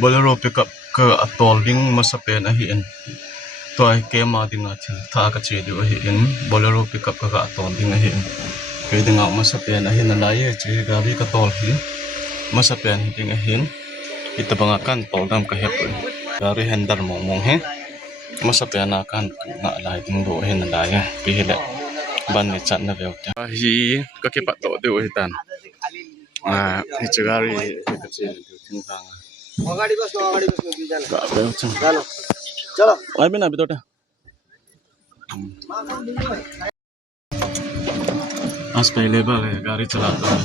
bolero pickup ke atol ding masapen ahin toy kema ding athil tha ka che du ahin bolero pickup ka atol ding ahin ke ding masapen ahin lai che gari ka tol hi masapen ding ahin itabangakan tol dam ka hep gari hendar mong he masapen akan na lai ding do ahin lai ke hele ban ni chat na veu hi ka ke pat to de hitan hi chegari ka che du ting thang अगाडि बस्नु दुईजना ka veu chung जानु चलो ai bên nào bị tôi आज पहले बार गाड़ी चलाता है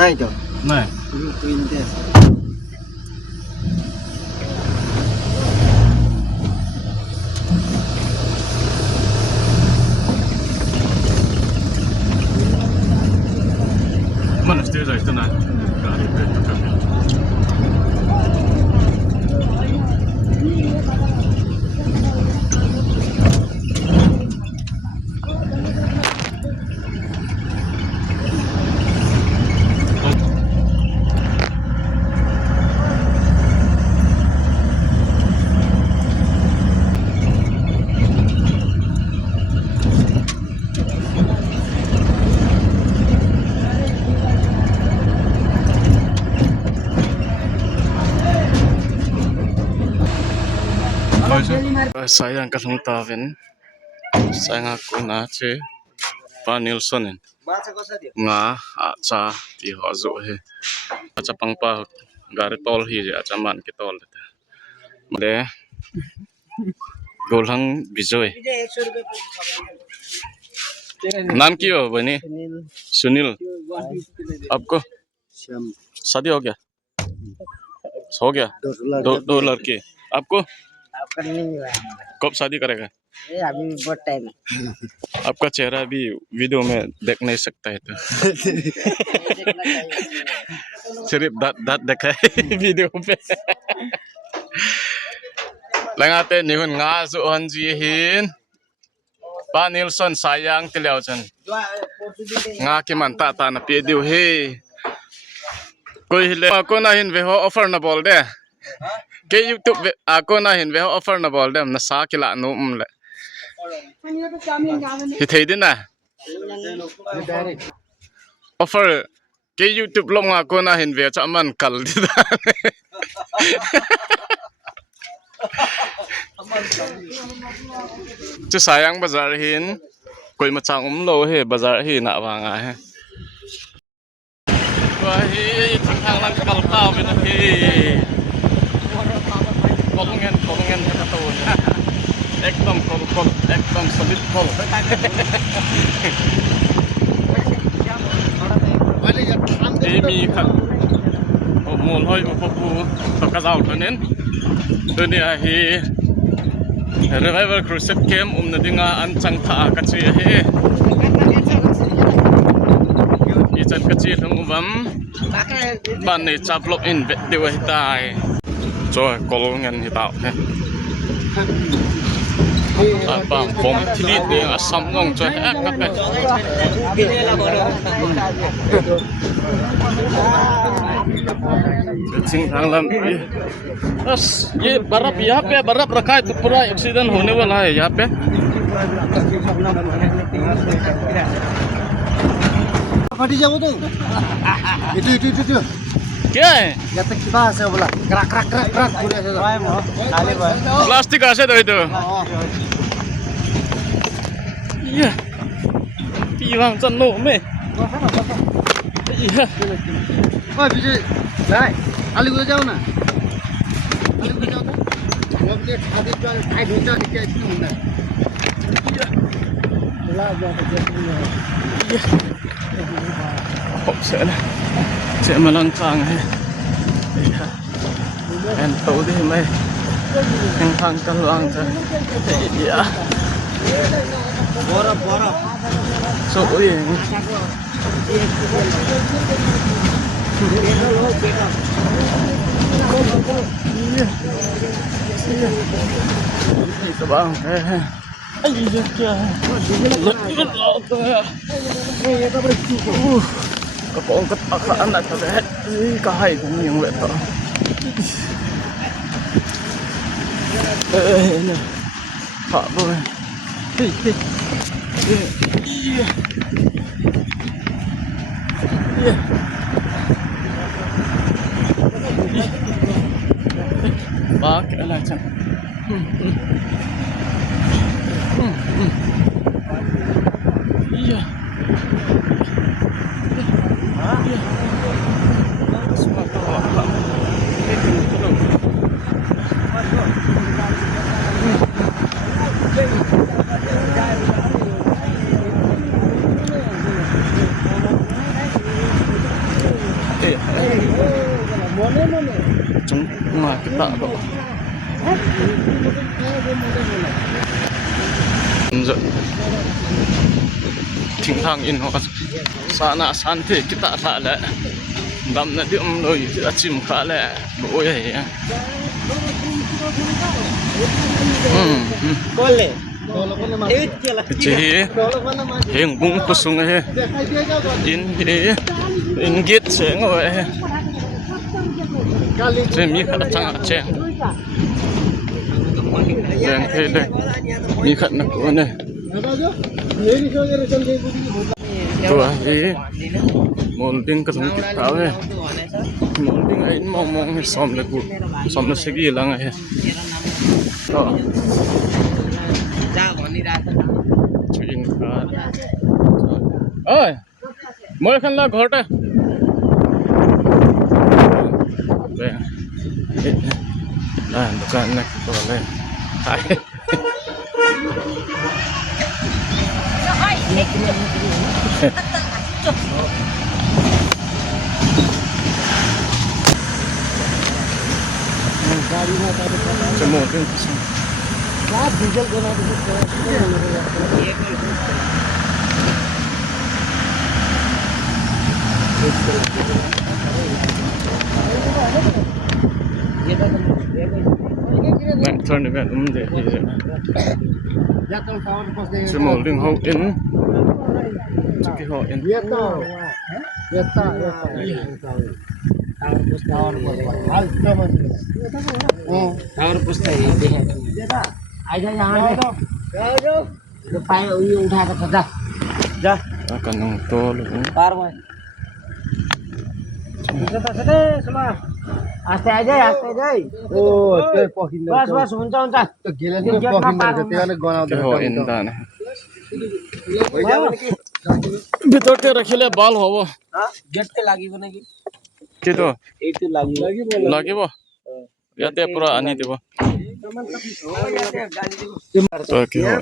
नाही त नहीं mana sih saya itu nak गाड़ी पे तो कर sayang kasong tawin sayang aku na che pa Nilsson माछा कसरी दियो nga acha ti ho zo he acha pangpa gari tol hi je acha man ki tol de golhang bijoy 100 रुपैयाँ नाम की हो बनी सुनील आपको श्याम शादी हो गया दो लड़के आपको आपका नहीं हुआ कब शादी करेगा ये अभी बहुत टाइम है आपका चेहरा भी वीडियो में देख नहीं सकता है तो सिर्फ दांत देखा है वीडियो पे लंगाते निहुन nga zu han ji hin pa Nilsson sayang tilaw chan nga ki man ta na pe diu he koi hile ko na hin ve ho offer na bol de ke YouTube ko na hin ve ho offer na bol de na sa kila no le hi thei din na offer ke YouTube lo nga ko na hin ve cha man kal di da chứ sayang bazar hin koi machang lo he bazar hi na wanga he wa hi thang thang lang kal tao be na hi kolongen ka to ekdom kol ekdom solid kol mi khat mol hoi upu to ka zaw thonen dunia hi revival crusade camp na dinga an chang tha ka chi he i chan ka chi thung bam ban nei chaplop in bet de wa tai cho kolongen hi tao he bang bom thili de asam ngong cho he ka ka Singh थांगलम बस ये बर्फ यहाँ पे बर्फ रखा है तो पूरा एक्सीडेंट होने वाला है यहाँ पे फटी जाऊ तो itu क्या है ya tak bahasa bola krak krak krak krak पूरे से आले भाई प्लास्टिक आसे तो ये Iwang chân nổ mê. Iya. Oh, bisa. Lai, आलू को जाओ ना आलू को जाओ तो जब ये खादी जो टाइट हो जाए क्या इसमें होना है चला जाओ तो जैसे Họ sẽ mà lăn thang hay. Em tấu đi mày. Em thang chân loang ra. Iya. बरफ बरफ So ui. Itu bang, ayo kia, kapong katakaan na tabi, kahit kami yung weto. Pak boy, iya. Pakai lah cang. Iya. Semua tahu. Chúng ngoài cái tạ độ thỉnh thoảng in hoặc sana santai kita tak ada gam na diam loi achim khale boi hai बोले Chỉ hiện bung có sung he in git sẽ ngồi he chơi mi khát chăng chè đèn thế đây mi khát nó cũng này tua gì molding cái thùng kít táo he molding ấy mong mong hay xóm nó sẽ ghi lăng he đó chuyện cả ơi mới khăn là ঘরটা bukan nak boleh hai semua tu diesel बना Bạn turn event để semua link hậu in cái họ in tower पुस्ता आजा यहाँ पे पाए ये उठा कर जा जा akan nongtol कार में आस्ते आजा ओ त्यो पखिन बस बस हुन्छ हुन्छ त्यो गेले पखिन त्यहाँ नै गनाउँदै cái họ in dan ভিতর তে রাখিলে বাল হবো गेट তে লাগিব নাকি কি তো এইটো লাগিব লাগিব ইয়াতে পুরা আনি দিব তো কি হয়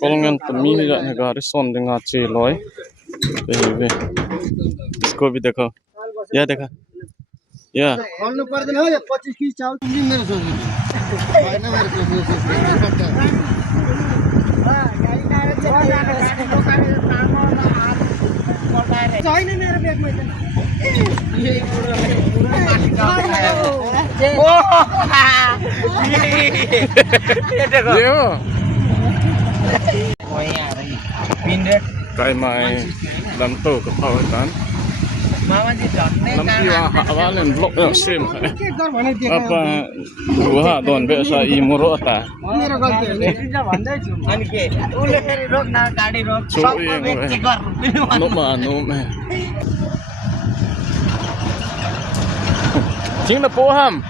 kolongan temi ni garis son dengan ciloy इसको भी देखो या देखा या खोल्नु पर्दैन हो यो 25 केजी चाउल तिमी मेरो सोच्नु हैन मेरो छैन मेरो ब्यागमा cái mai làm tổ của họ tán làm gì mà họ lên vlog nó xem apa gua don biasa imuro ta मेरो गल्ती हो भन्दै छु अनि के उले फेरि रोक न गाडी रोक सबको व्यक्ति गर no ma no me chính là phố hầm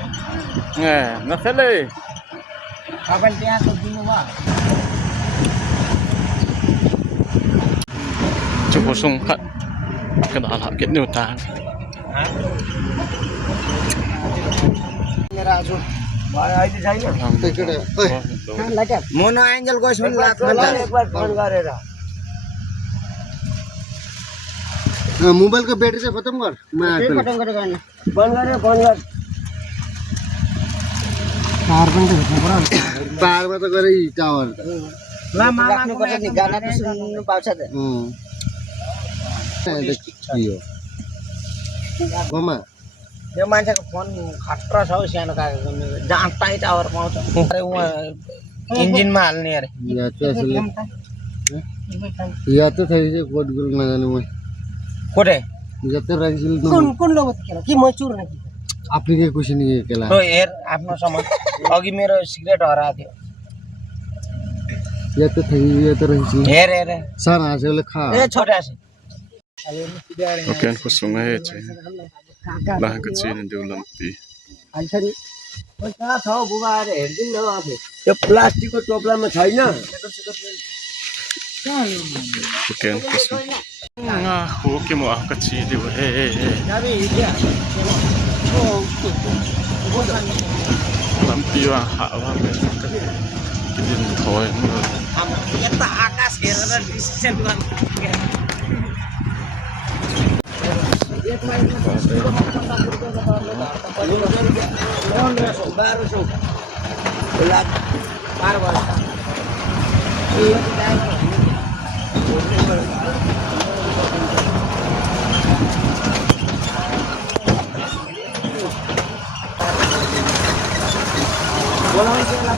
nghe nó thế này Kapan dia tu dulu mah? chụp bổ sung khẩn cái đó là cái điều ta Merah tu. Bawa ini saya. Mono angel kau semua mobile का battery से खत्म कर मैं खत्म करेगा बंद कर पार में तो करे टावर ला मामा को गाना तो सुन पाउँछ त मामा यो मान्छेको फोन खतरा छ सानो कागजको जहाँ पाइ टावर पाउँछ अरे उहाँ इन्जिनमा हाल्ने अरे या तो થઈ છે કોડ ગુલ ના જાને মই કોટે જતે રાખીલ कुन लोग के मचुर नहीं आपले कुछ नहीं केला तो हेर आफ्नो सामान अघि मेरो सिगरेट हराएको थियो या तो થઈ या तो राखिल हेर हेर सारा हासेले खा ए छोटा से Oke, aku sungai aja. Lah kecil nanti ulang pi. आइसरी पैसा छ बुबा आएर हेर्दिन न आफै त्यो प्लास्टिकको टोप्लामा छैन Oke, aku sungai. Aku mau kecil dulu. जाबे हिजो Lampi wah apa Kidin toy. यता आकाश हेरेर डिसिजन गर्नु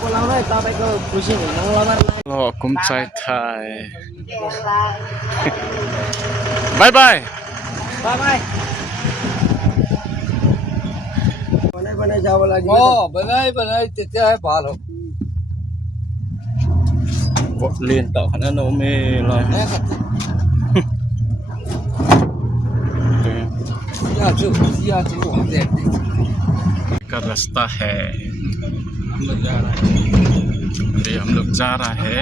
बोलाउनु तपाईको खुसी मङ्गलबार Oh, kum chai thai. Bye bye. Bye bye बनाई जाव लागि बनाई त्यता भाल हो Liên tàu khả năng mê lại. या छु हम देखते का रास्ता है अभी हम लोग जा रहा है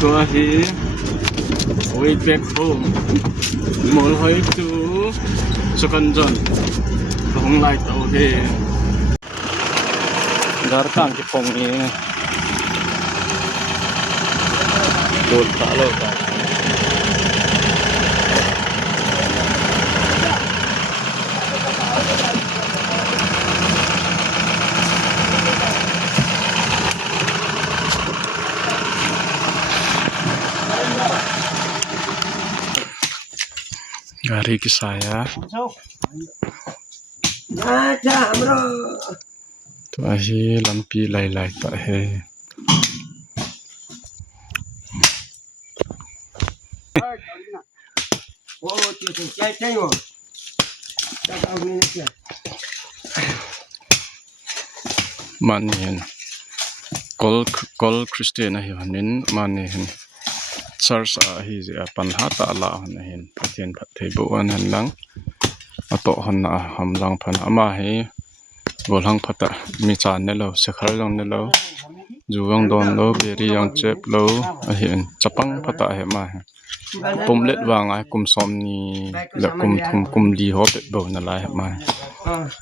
तो ही way back home muốn hỏi chú cho con dần không lại tàu thì gar tang cái phòng này đồn cả lời cả Gari ke saya. Tu ahi lampi lai tak hai. Manihin. Kol Christian ahi hanin manihin. Church ahi je pan hata ala hanin pathian phathei buan han lang ato han na hamlang phan ama hi golhang phata mi chan ne lo sekhar long ne lo juwang don lo beri yang chep lo ahin chapang phata he ma pumlet wang ai kum som ni la kum thum kum li ho pe bo na lai ma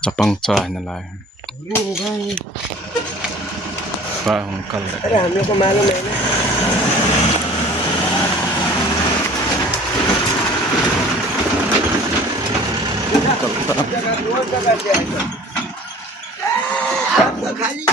chapang cha na lai ba hong kal अरे हम लोग को मालूम है ना खाली